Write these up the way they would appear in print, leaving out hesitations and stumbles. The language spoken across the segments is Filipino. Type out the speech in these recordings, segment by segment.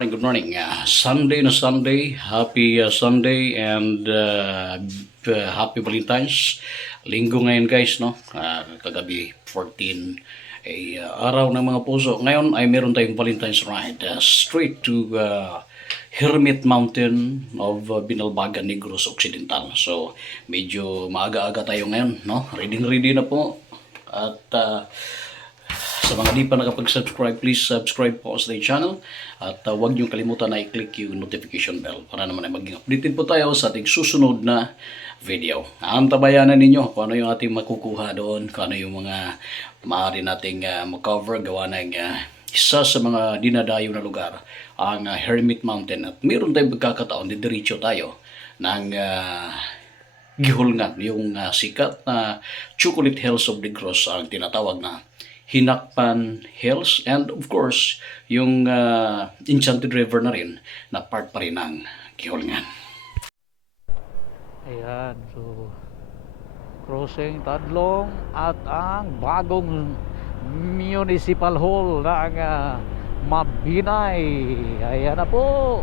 Good morning. Sunday na Sunday. Happy Sunday and happy Valentine's. Linggo ngayon guys, no? Kagabi 14 ay araw ng mga puso. Ngayon ay meron tayong Valentine's ride straight to Hermit Mountain of Binalbagan, Negros Occidental. So medyo maaga-aga tayo ngayon, no? Ready na po. At sa mga di pa nakapag-subscribe, please subscribe po sa channel. At huwag niyong kalimutan na i-click yung notification bell para naman ay maging updated po tayo sa ating susunod na video. Antabayanan ninyo kung ano yung ating makukuha doon, kung ano yung mga maaari nating makover, gawa ng isa sa mga dinadayo na lugar, ang Hermit Mountain. At mayroon tayong pagkakataon, didiretso tayo ng Gihulngan, yung sikat na Chocolate Hills of Negros ang tinatawag na Hinakpan Hills, and of course yung Enchanted River na rin na part pa rin ng Gihulngan. Ayan, so crossing Tadlong at ang bagong municipal hall ng Mabinay. Ayan na po,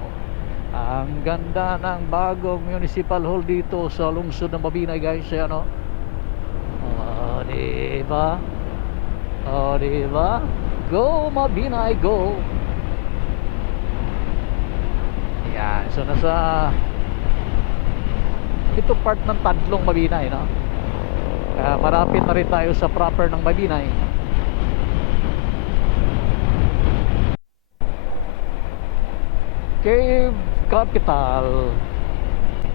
ang ganda ng bagong municipal hall dito sa lungsod ng Mabinay guys. Ayan o, diba? Oh, diba? Go Mabinay, go! Ayan, so nasa ito part ng Tadlong Mabinay, no? Marapit na rin tayo sa proper ng Mabinay. Cave capital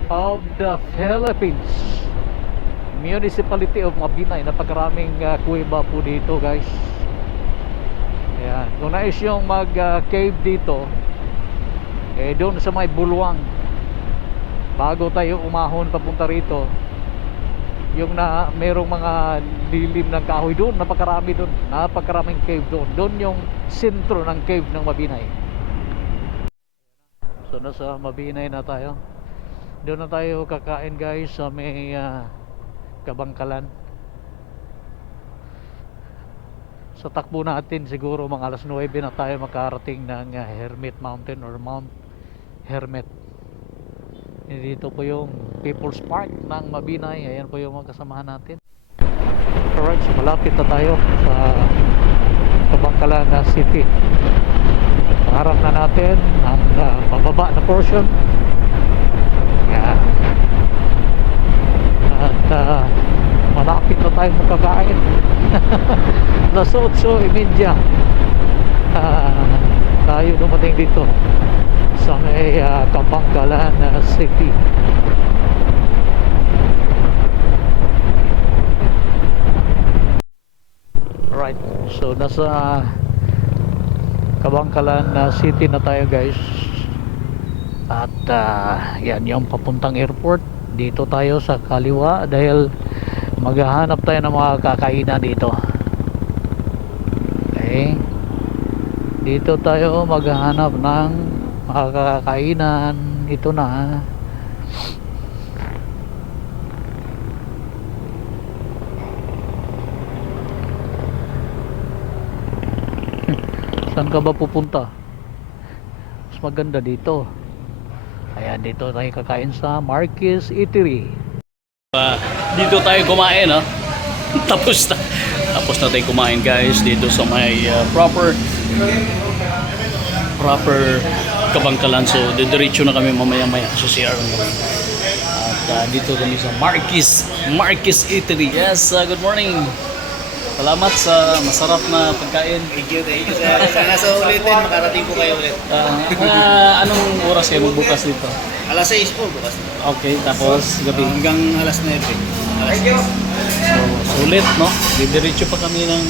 of the Philippines, Municipality of Mabinay. Napakaraming kuweba po dito guys. Ayan, kung nais yung mag cave dito, doon sa may Bulwang, bago tayo umahon papunta rito, yung na merong mga lilim ng kahoy doon, napakarami doon, napakaraming cave doon. Doon yung sentro ng cave ng Mabinay. So nasa Mabinay na tayo. Doon na tayo kakain guys sa may Kabangkalan. Sa takbo natin siguro mga alas 9 na tayo makarating ng Hermit Mountain or Mount Hermit. Dito po yung People's Park ng Mabinay. Ayan po yung mga kasamahan natin. Alright, so malapit na tayo sa Kabangkalan City. Harap na natin ang pababa na portion. Ayan. At malapit na tayo magkakain. Alas 8:30 tayo dumating dito sa may Kabangkalan City. Alright, so nasa Kabangkalan City na tayo guys. At yan yung papuntang airport. Dito tayo sa kaliwa dahil maghahanap tayo ng mga kakainan dito. Okay, dito tayo maghahanap ng mga kakainan. Ito na. Saan ka ba pupunta? Mas maganda dito. Ayan, dito tayo kakain sa Marquez Eatery. Dito tayo kumain, no? Tapos na tayo kumain guys dito sa may proper Kabangkalan. So didiretso na kami mamaya-maya sa CR. At Dito kami sa Marquis Eatery. Yes, good morning. Salamat sa masarap na pagkain. Thank you sir. Sana sa ulitin, makarating po kayo ulit. Anong oras kayo magbukas dito? Alas 6 po bukas na. Okay, tapos gabi. Hanggang alas 9. Alas 6. So, sulit, no? Didiretso pa kami ng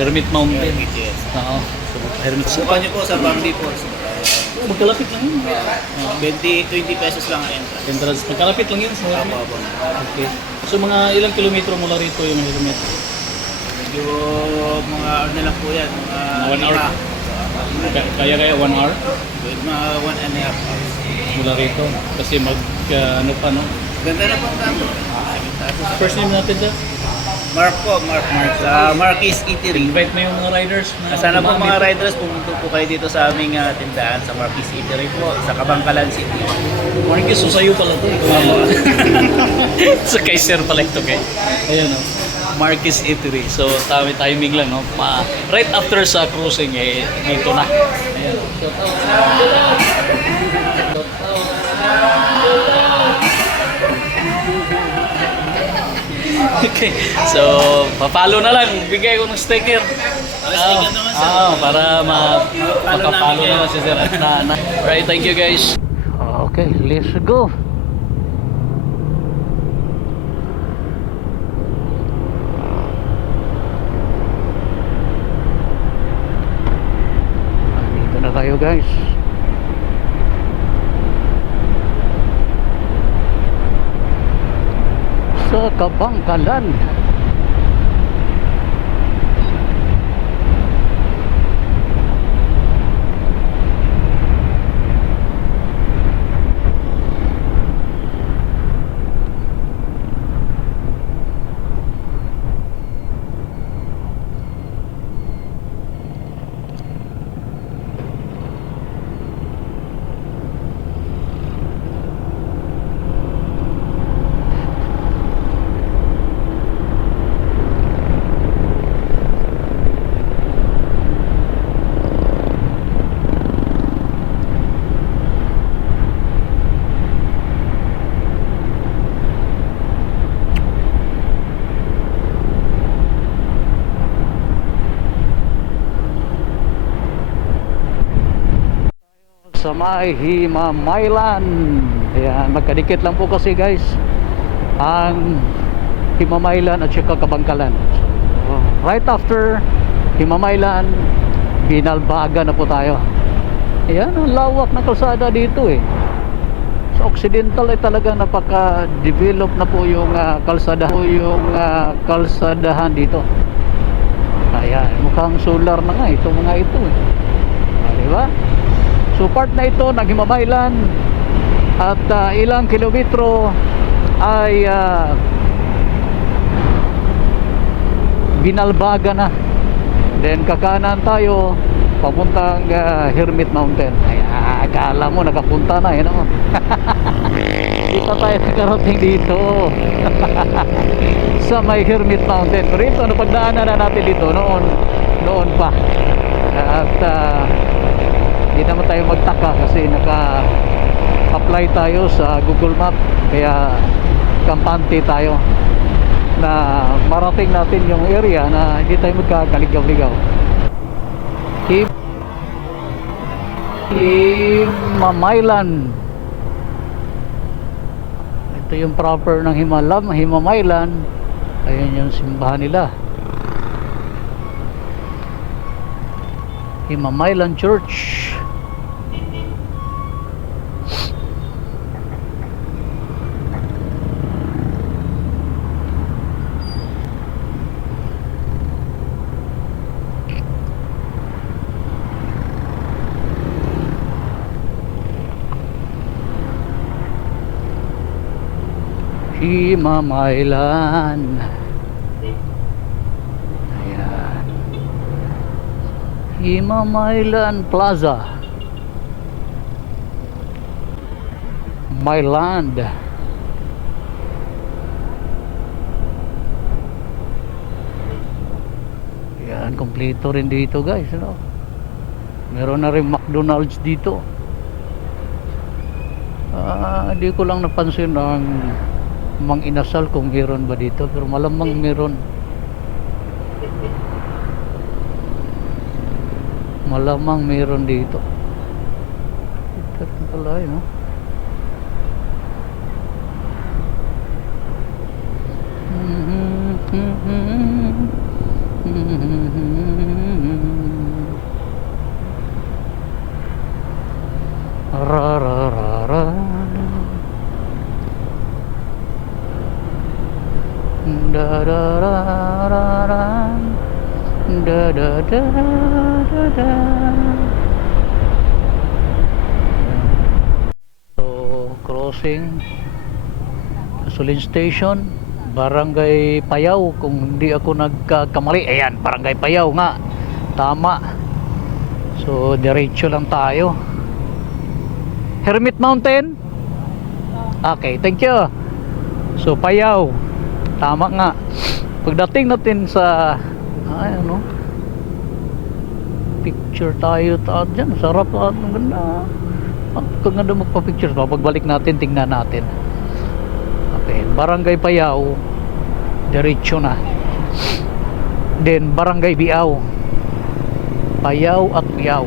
Hermit Mountain. Yes. Oo. So, Hermit Subukan niyo po sa Bambi Falls. Magkalapit lang yun. 20 pesos lang ang entrance. Entrance. Magkalapit lang yun sa Hermit. Apo. Okay. So, mga ilang kilometro mula rito yung Hermit? Medyo mga ano na lang po yan. Mga 1 hour. Kaya 1 hour Mga 1.5 hours. mula rito. Kasi ano pa, no? Ganda na po ang kanto. First name natin dyan? Mark po, Mark. Sa Marquis Eatery. Invite mo yung mga riders na Sana po gumamit. mga riders, pumunta po kayo dito sa aming tindahan sa Marquis Eatery po, sa Kabangkalan City. Marquis, so sa'yo pala ito. Sa Kaiser pala ito, kay. Ayan, no? Marquis Eatery. So, timing lang, no? Right after sa cruising, dito na. Ayan. Okay. So, papalo na lang. Bigay ko ng sticker. Sticker naman, sir. Para makapalo naman si Sir. Right, thank you guys. Okay, let's go. Dito na tayo guys. Sa Kabangkalan. Sa may Himamaylan. Ayan, magkadikit lang po kasi guys ang Himamaylan at saka Kabangkalan. So, right after Himamaylan, Binalbaga na po tayo. Ayan, ang lawak na kalsada dito eh. Sa Occidental ay talaga napaka-develop na po yung kalsadahan dito. Ayan, mukhang solar na nga ito mga ito eh. Diba? So part na ito ng Himamaylan at ilang kilometro ay Binalbaga na. Then kakanan tayo papuntang Hermit Mountain. Ay, akala mo nakapunta na eh, no? Hindi pa tayo nakarating dito sa may Hermit Mountain. Pero ito, pagdaanan na natin dito noon pa. At hindi naman tayo magtaka kasi naka-apply tayo sa Google Map, kaya kampante tayo na marating natin yung area na hindi tayo magkakaligaw-ligaw. Himamaylan. Ito yung proper ng Himamaylan. Ayun yung simbahan nila, Himamaylan Church. Himamaylan. Ayan, Himamaylan Plaza, my land. Yan, kompleto rin dito guys, no? Meron na rin McDonald's dito. Hindi ko lang napansin ang Mang Inasal kung meron ba dito, pero malamang meron. Malamang meron dito. Ito rin pala no? Ra ra ra ra. Da da da da da. Da da da da da. So crossing gasoline station, Barangay Payaw kung hindi ako nagkakamali. Ayan, Barangay Payaw nga, tama. So diretso lang tayo. Hermit Mountain. Okay, thank you. So Payaw, tama nga. Pagdating natin sa ano, picture tayo dyan. Sarap at ang ganda. Kung ganda magpa-picture, pagbalik natin, tingnan natin. Okay, Barangay Payaw, diretso na. Then Barangay Biaw, Payaw at Biaw.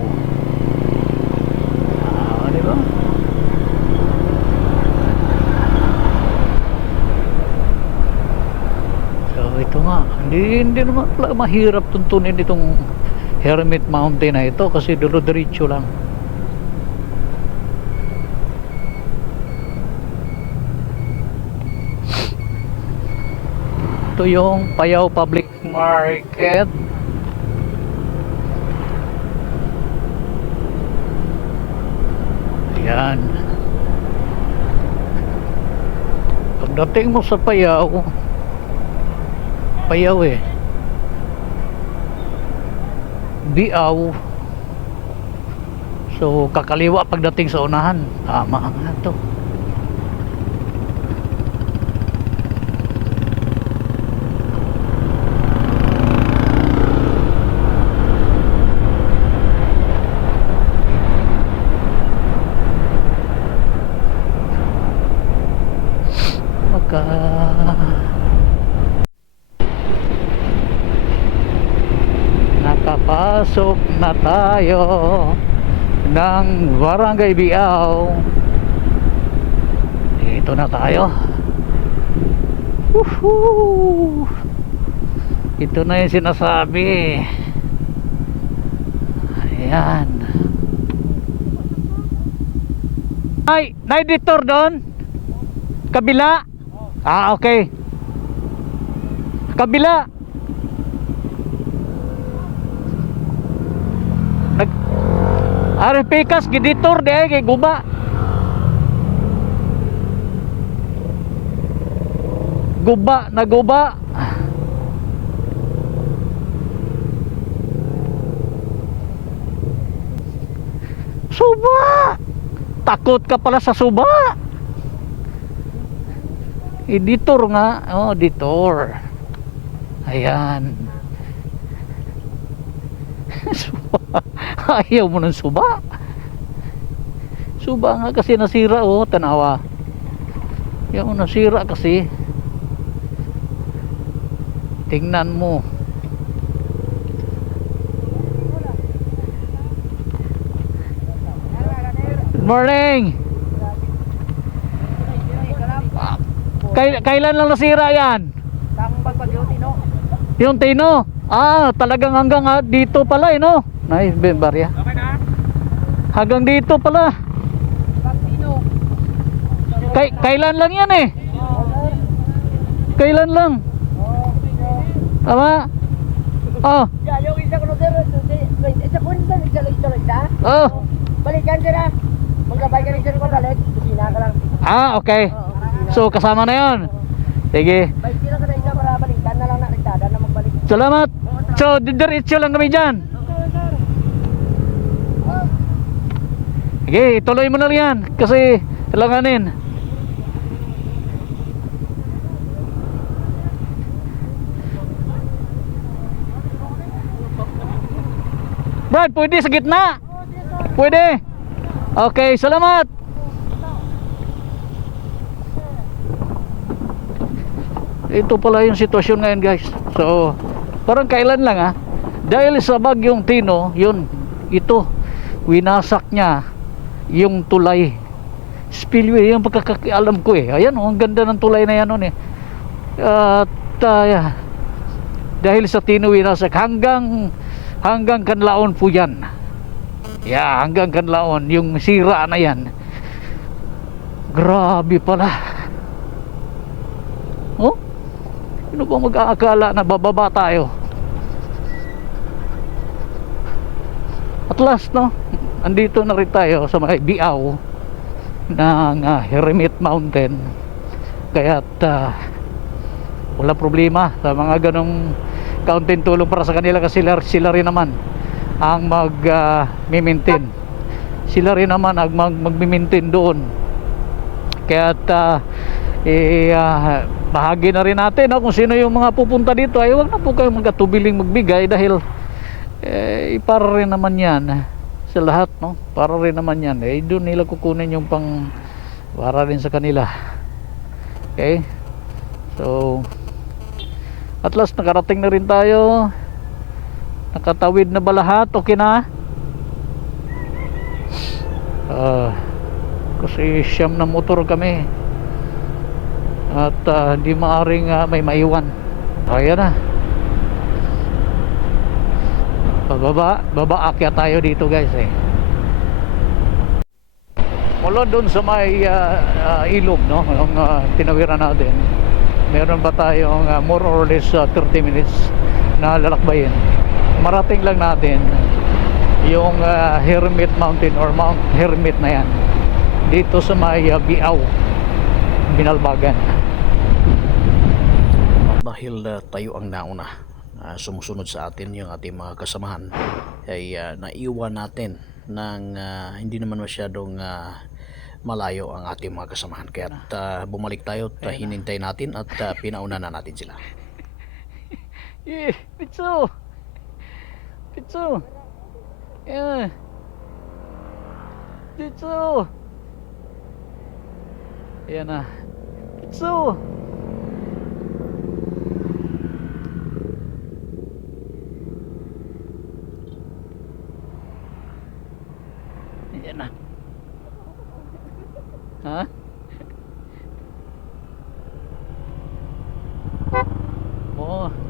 Di ba? So ito nga, hindi naman pala mahirap tuntunin itong Hermit Mountain na ito kasi diretso lang. Ito yung Payaw Public Market. Ayan. Pagdating mo sa Payaw, Payaw Biaw. So kakaliwa pagdating sa unahan. Tama nga ito. Nakapasok na tayo ng Barangay Biaw. Dito na tayo. Woohoo! Ito na yung sinasabi. Ayan. Ay, na-editor doon? Kabila? Okay. Kabila. Aripikas giditor de kay guba. Guba na guba. Suba. Takot ka pala sa suba. Editor nga. Oh, editor. Ayan. Suba. Ayaw mo ng suba. Suba nga kasi nasira, oh, tanawa. Ayaw mo nasira kasi. Tingnan mo. Good morning. Kailan lang nasira yan? Yung Tino. Talagang hanggang dito pala no? Nice, barya. Hanggang dito pala. Kailan lang yan Kailan lang? Tama? Yung isa ko isa punta isa. Balikan sila. Magkabay ka rin sila ko balik. Kusina ka lang. Okay. So kasama na yon. Sige. Balik sila ka na isa para balikan na lang na nagdada na magbalik. Salamat. So diretso lang kami dyan. Sige, ituloy mo na rin yan kasi kailanganin. Brad, pwede sa gitna? Pwede. Okay, salamat. ito pala yung sitwasyon ngayon guys. So parang kailan lang dahil sa bagyong Tino, yun, ito winasak niya yung tulay spillway, yung pagkakakialam ko ayan ang ganda ng tulay na yan nun at dahil sa Tino winasak hanggang Kanlaon po yan. Hanggang Kanlaon yung sira na yan. Grabe pala. Sino ba mag-aakala na bababa tayo? At last andito na rin tayo sa may Biao ng Hermit Mountain. Kaya't wala problema sa mga ganong kaunting tulong para sa kanila kasi sila rin naman ang mag-maintain. Sila rin naman ang mag-maintain doon. Kaya't bahagi na rin natin kung sino yung mga pupunta dito ay huwag na po kayong magkatubiling magbigay dahil para rin naman yan sa lahat, para rin naman yan doon nila kukunin yung pang para rin sa kanila. Okay, so at last nakarating na rin tayo, nakatawid na ba lahat? Okay na? Kasi siyam na motor kami at hindi maaring may maiwan. Ayan na, baba akyat tayo dito guys mula dun sa may ilog yung tinawiran natin. Meron ba tayong more or less 30 minutes na lalakbayin. Marating lang natin yung Hermit Mountain or Mount Hermit na yan dito sa may Biao, Binalbagan. Dahil tayo ang nauna, sumusunod sa atin yung ating mga kasamahan, ay naiwan natin ng hindi naman masyadong malayo ang ating mga kasamahan. Kaya bumalik tayo at hinintay natin at pinauna na natin sila. Pitso! Yeah. Pitso! Ayan na. Pitso! Ayan na. Ha?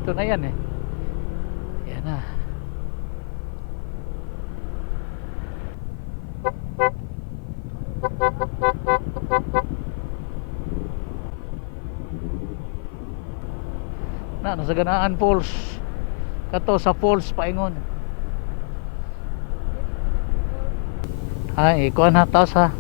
Ito na yan Ayan na. Nasa Ganaan Falls. Kato sa falls paingon. Ay, ikuha na taas ha.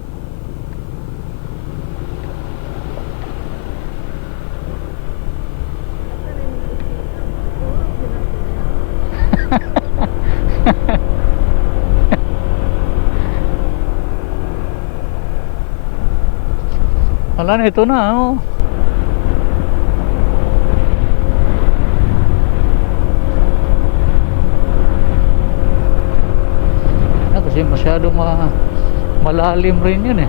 Wala na, ito na kasi masyadong malalim rin yun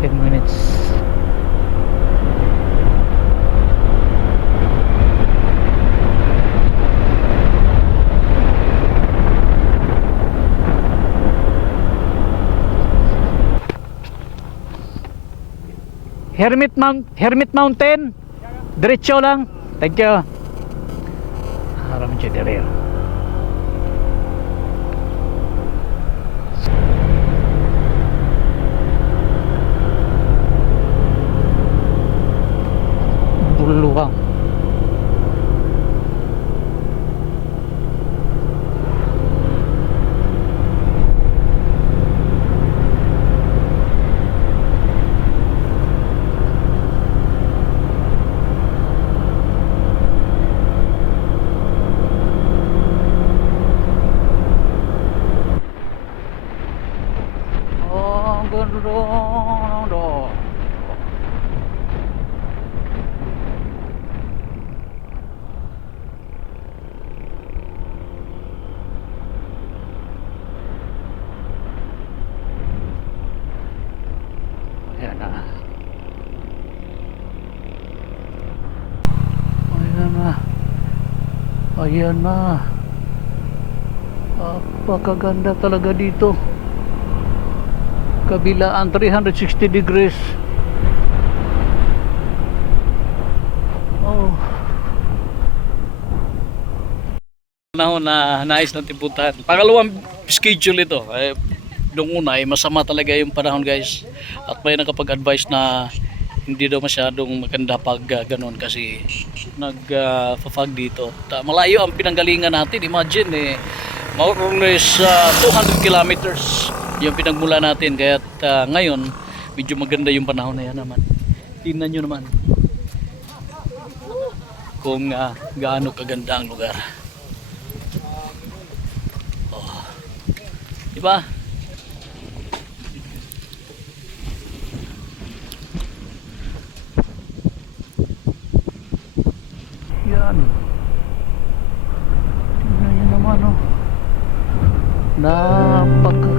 10 minutes. Hermit Mountain. Diretso lang. Thank you. Haram cedere. Buluang. Ayan na. Napakaganda talaga dito. Kabilaan 360 degrees. Oh. Panahon na nais natin puntahan. Pangalawang schedule ito. Nung una ay masama talaga yung panahon guys. At may nakapag-advise na hindi daw masyadong maganda pag ganun kasi nag-fog dito. Malayo ang pinanggalingan natin. Imagine more or less 200 kilometers yung pinagmula natin. Kaya ngayon medyo maganda yung panahon na yan naman. Tingnan nyo naman kung gaano kaganda ang lugar. Oh. Diba? Yan. Tingnan nyo naman, oh. Napaka...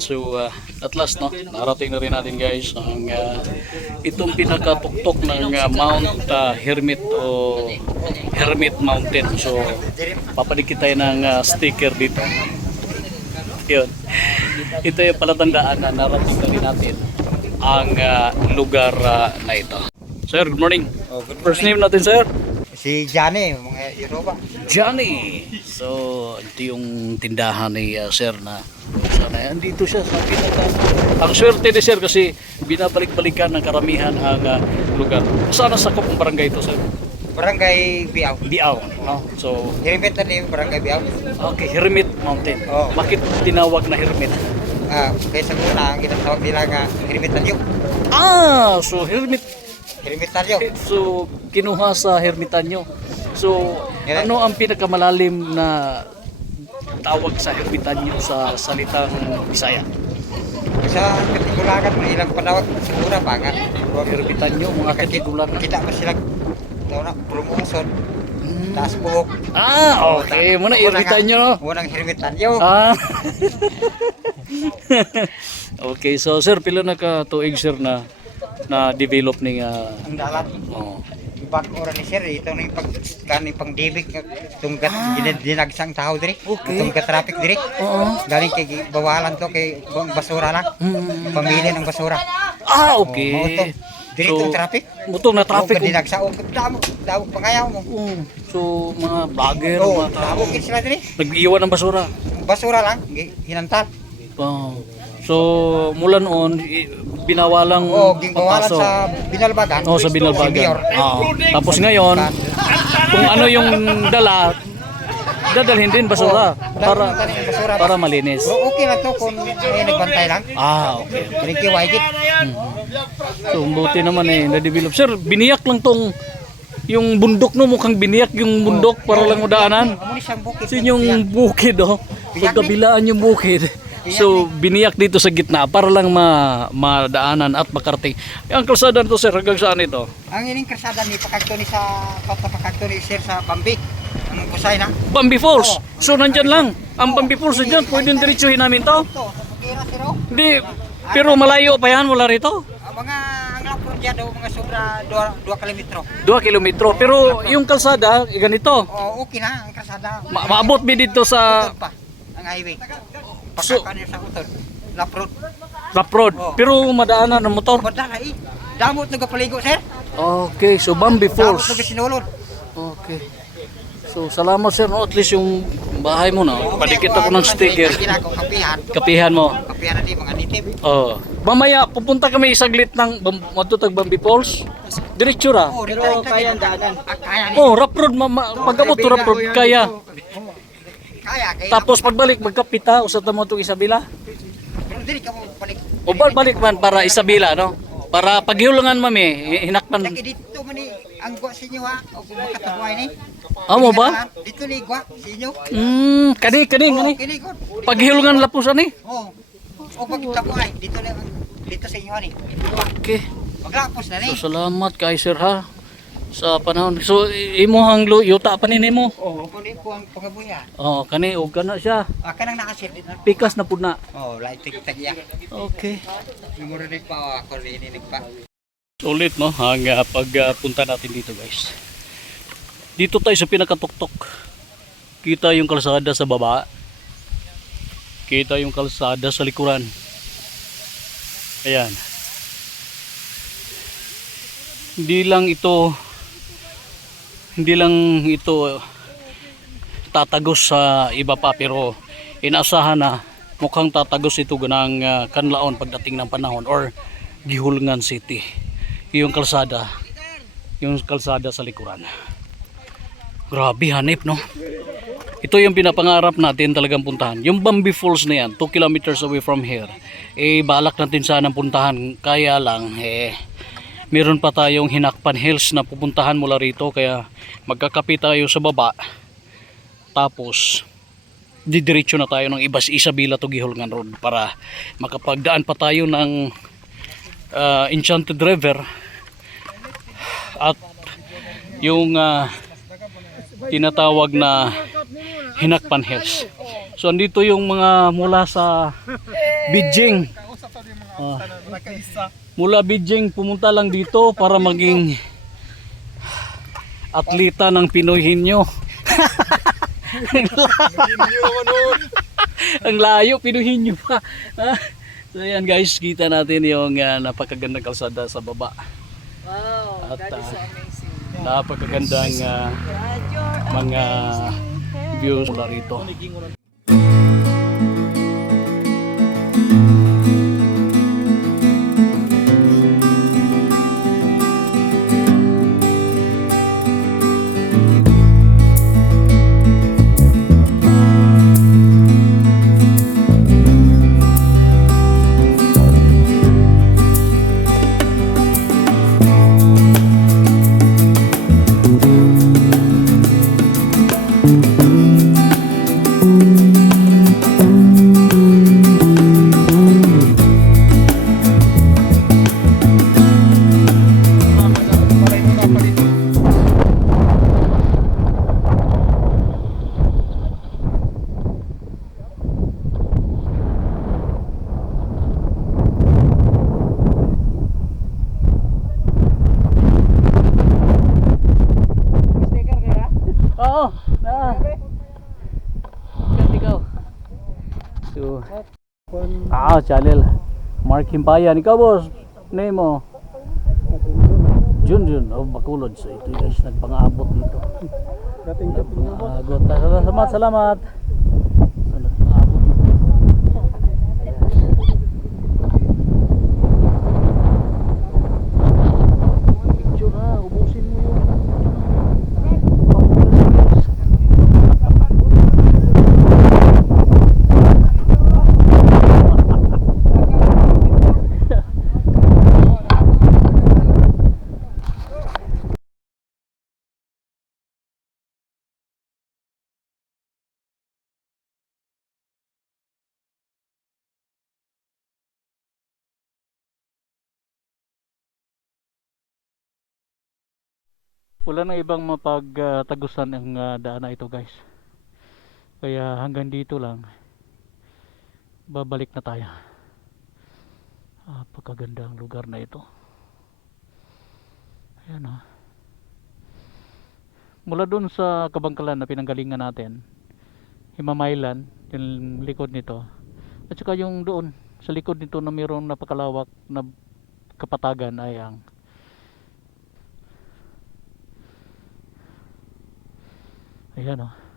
So at last narating na rin natin guys ang itong pinakatuktok ng Mount Hermit o Hermit Mountain. So papadikit tayo ng sticker dito. Yun. Ito yung palatandaan na narating na rin natin ang lugar na ito. Sir, good morning. Oh, good First name natin sir? Si Johnny, mga Europa. Johnny. So ito yung tindahan ni sir na sana andito siya sa pinaka. Ang swerte ni sir kasi binabalik-balikan ng karamihan ang lugar. Saan ang sakop ng barangay ito sir? Barangay Biaw. Biaw, no? So Hermit na yung Barangay Biaw. okay, Hermit Mountain. Oh. Bakit tinawag na Hermit? Kaysa muna, ang ginatawag nila nga Hermitanyo. So Hermit. Hermitanyo. So kinuha sa Hermitanyo. So Yeah. ano ang pinakamalalim na tawag sa Hermitanyo sa salitang Bisaya? Sa katigulagan, may ilang panawag sigura pa nga. Hermitanyo, mga katigulagan. Kita pa sila, na promosyon, taas buhok. Okay. Muna Hermitanyo, no? Unang Hermitanyo. Okay, so sir, pila na ka tuig sir na develop ning Ang dalat. oh. Ibang oras ni sir, ito na yung pang dibig, tunggat dinagsang tao diri. Okay. Tunggat traffic diri. Oo. Galing kay bawalan to kay basura lang. Pamili ng basura. Okay. Mauto. Diri So, to traffic. Mutong na traffic. Kung dinagsa o damo pangayaw mo. So, mga vlogger, Oh, mga tao, damo gid sila diri. nag-iwan ng basura. Basura lang, hinantal. So, mula noon, binawalang Oh, gingbawalan papasok. sa Binalbagan. Oh, sa Si Binalbagan. Mayor. Tapos ngayon, kung ano yung dala, Dadalhin din basura para basura. para malinis. Pero okay na to kung may nagbantay lang. Okay. Thank you, Wajit. So, buti naman na-develop. Sir, biniyak lang tong yung bundok no, mukhang biniyak yung bundok para lang madaanan. Amo ni siyang bukid. Kasi yung bukid pagkabilaan yung bukid. So, biniyak dito sa gitna para lang madaanan at makarating. Ang kalsada nito, sir, hanggang saan ito? Ang ining kalsada ni pakagto ni sa pakagto ni sir sa Bambi. Ang busay na. Bambi Falls. So, nandyan lang. Ang Bambi Falls dyan, pwedeng diretsuhin namin to. Ito, kira sir. Hindi, pero malayo pa yan, wala rito. Mga ang lapor diyan daw mga sobra 2 kilometro. 2 kilometro. Pero yung kalsada, ganito. Okay na ang kalsada. Maabot mi dito sa Utod pa ang highway. So- Pagkakan sa utod. Laprod. rough road. Pero madaanan ng motor. Badala eh. Damot nagapaligo sir. Okay, so Bambi Damot Falls. nagasinulod. Okay. So, salamat sir. No? At least yung bahay mo, no? Padikit ako ng sticker. Ginagawa kapihan. Kapihan mo. Kapihan na di mga nitib. Oh. Mamaya, pupunta kami saglit ng matutag Bambi Falls. Diretso ra. Pero kaya daanan. Kaya ni. Oh, rough road. Pag-abot to rough road, kaya. Kaya. Tapos pagbalik, magkapita. Usat na mo itong Isabela. Pero dili ka mo balik. O balik man para Isabela, no? Para paghihulungan mami, hinakpan. Lagi dito man ni ang gwa sa inyo ha. O kung makatabuhay ni. Amo ba? Dito ni gwa sa inyo. Kani. Kini ko. Paghihulungan lapusan ni. Oh. O pagtabuhay dito sa inyo ni. Okay. Maglapos na ni. So salamat kay sir ha sa panahon. So imuhang yuta pa nimo. Oh, kunin ko ang pangabuya. Oh, kani og kana siya. Kanang nakasir din. Pikas na pud na. Oh, light tagya. Okay. Memori ni pa ako rin ni pa. Ulit no ang pagpunta natin dito guys. Dito tayo sa pinakatuktok. Kita yung kalsada sa baba. Kita yung kalsada sa likuran. Ayan. Hindi lang ito tatagos sa iba pa, pero inaasahan na mukhang tatagos ito ganang kanlaon pagdating ng panahon or Gihulngan City. Yung kalsada sa likuran. Grabe hanip no. Ito yung pinapangarap natin talagang puntahan. Yung Bambi Falls na yan, 2 kilometers away from here. Balak natin sanang puntahan. Kaya lang, meron pa tayong Hinakpan Hills na pupuntahan mula rito. Kaya magkakape tayo sa baba. Tapos, didiretso na tayo ng Isabela to Gihulngan Road para makapagdaan pa tayo ng Enchanted River at yung tinatawag na Hinakpan Hills. So andito yung mga mula sa Beijing. Mula Beijing pumunta lang dito para maging atleta ng Pinoy Hinyo. Ang layo, Pinoy Hinyo pa. So ayan guys, kita natin yung napakagandang kalsada sa baba. Wow, At, that is so amazing. Napakagandang mga views mula rito. Oo, na. Ikaw. So, channel. Mark Himpayan. Ikaw boss, name mo? Jun. Oh, Bacolod. So, ito guys, nagpang-abot dito. Nagpang-abot. Salamat. So, nagpang-abot dito. Picture ha, ubusin mo yung Wala nang ibang mapagtagusan ang daan na ito guys. Kaya hanggang dito lang. Babalik na tayo. Pagkaganda ang lugar na ito. Ayan o. Mula dun sa Kabangkalan na pinanggalingan natin, Himamaylan, yung likod nito. At saka yung doon, sa likod nito na mayroong napakalawak na kapatagan ay ang ayan o.